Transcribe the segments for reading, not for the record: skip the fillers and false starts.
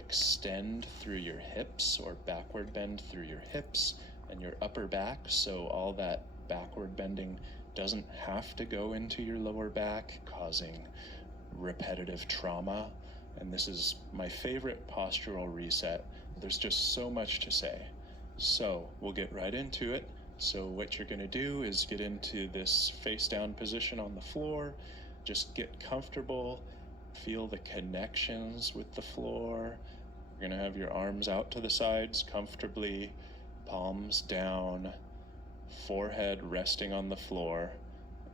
extend through your hips or backward bend through your hips and your upper back, so all that backward bending doesn't have to go into your lower back, causing repetitive trauma. And this is my favorite postural reset. There's just so much to say. So we'll get right into it. So what you're going to do is get into this face down position on the floor. Just get comfortable. Feel the connections with the floor. You're going to have your arms out to the sides comfortably, palms down, forehead resting on the floor.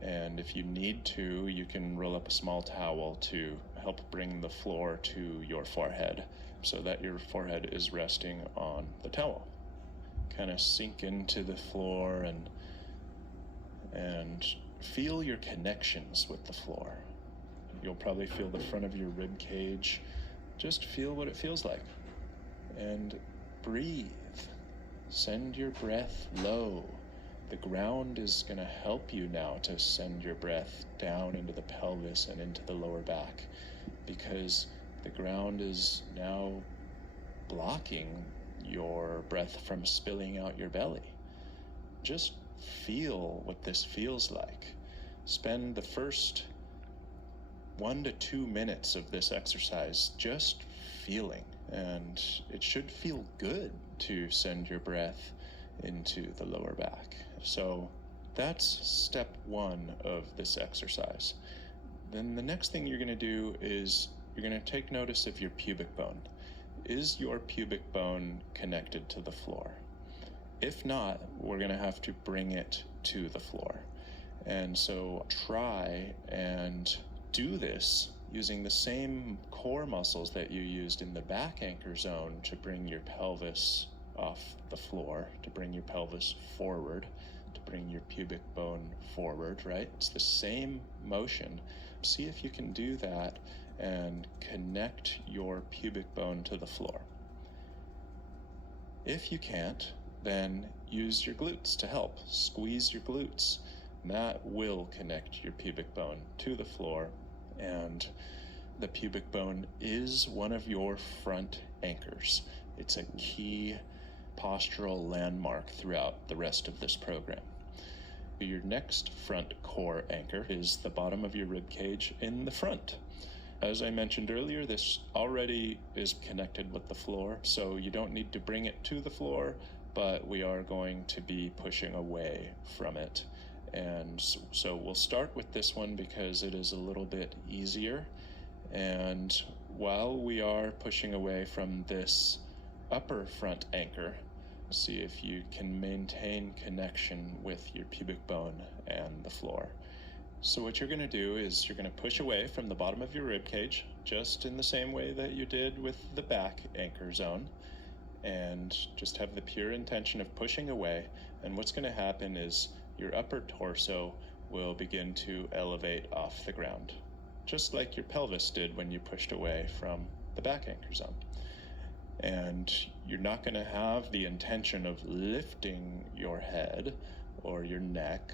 And if you need to, you can roll up a small towel to help bring the floor to your forehead so that your forehead is resting on the towel. Kind of sink into the floor and feel your connections with the floor. You'll probably feel the front of your rib cage. Just feel what it feels like. And breathe. Send your breath low. The ground is going to help you now to send your breath down into the pelvis and into the lower back, because the ground is now blocking your breath from spilling out your belly. Just feel what this feels like. Spend the first 1 to 2 minutes of this exercise just feeling, and it should feel good to send your breath into the lower back. So that's step 1 of this exercise. Then the next thing you're going to do is you're going to take notice of your pubic bone. Is your pubic bone connected to the floor? If not, we're going to have to bring it to the floor. And so try and do this using the same core muscles that you used in the back anchor zone to bring your pelvis off the floor, to bring your pelvis forward, to bring your pubic bone forward, right? It's the same motion. See if you can do that and connect your pubic bone to the floor. If you can't, then use your glutes to help. Squeeze your glutes. That will connect your pubic bone to the floor, and the pubic bone is one of your front anchors. It's a key postural landmark throughout the rest of this program. Your next front core anchor is the bottom of your rib cage in the front. As I mentioned earlier, this already is connected with the floor, so you don't need to bring it to the floor, but we are going to be pushing away from it. And so we'll start with this one because it is a little bit easier. And while we are pushing away from this upper front anchor, see if you can maintain connection with your pubic bone and the floor. So what you're going to do is you're going to push away from the bottom of your rib cage, just in the same way that you did with the back anchor zone, and just have the pure intention of pushing away. And what's going to happen is your upper torso will begin to elevate off the ground, just like your pelvis did when you pushed away from the back anchor zone. And you're not going to have the intention of lifting your head or your neck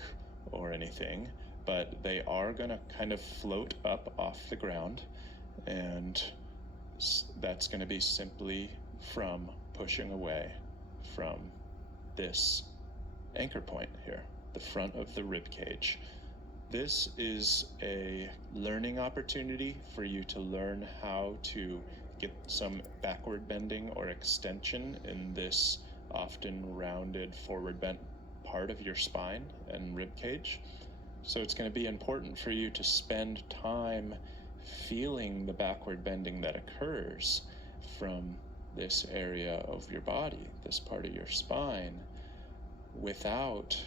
or anything, but they are going to kind of float up off the ground, and that's going to be simply from pushing away from this anchor point here, the front of the rib cage. This is a learning opportunity for you to learn how to get some backward bending or extension in this often rounded forward bent part of your spine and rib cage. So it's going to be important for you to spend time feeling the backward bending that occurs from this area of your body, this part of your spine, without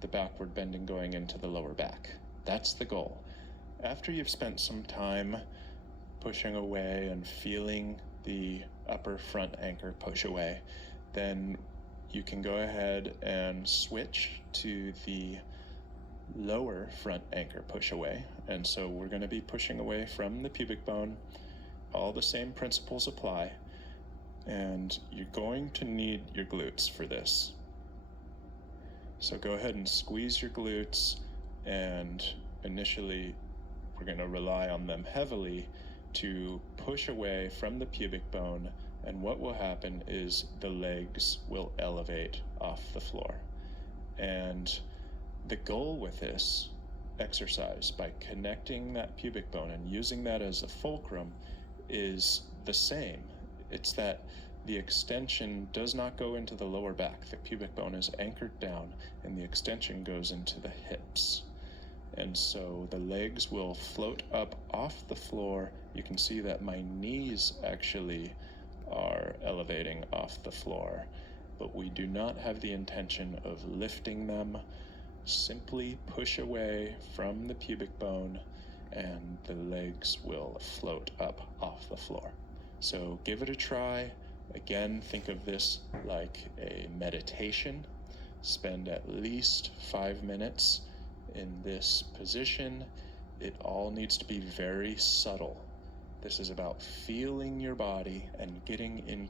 the backward bending going into the lower back. That's the goal. After you've spent some time pushing away and feeling the upper front anchor push away, then you can go ahead and switch to the lower front anchor push away. And so we're going to be pushing away from the pubic bone. All the same principles apply, and you're going to need your glutes for this. So go ahead and squeeze your glutes, and initially we're going to rely on them heavily to push away from the pubic bone, and what will happen is the legs will elevate off the floor. And the goal with this exercise, by connecting that pubic bone and using that as a fulcrum, is the same. It's that the extension does not go into the lower back. The pubic bone is anchored down, and the extension goes into the hips. And so the legs will float up off the floor. You can see that my knees actually are elevating off the floor, but we do not have the intention of lifting them. Simply push away from the pubic bone and the legs will float up off the floor. So give it a try. Again, think of this like a meditation. Spend at least 5 minutes in this position. It all needs to be very subtle. This is about feeling your body and getting in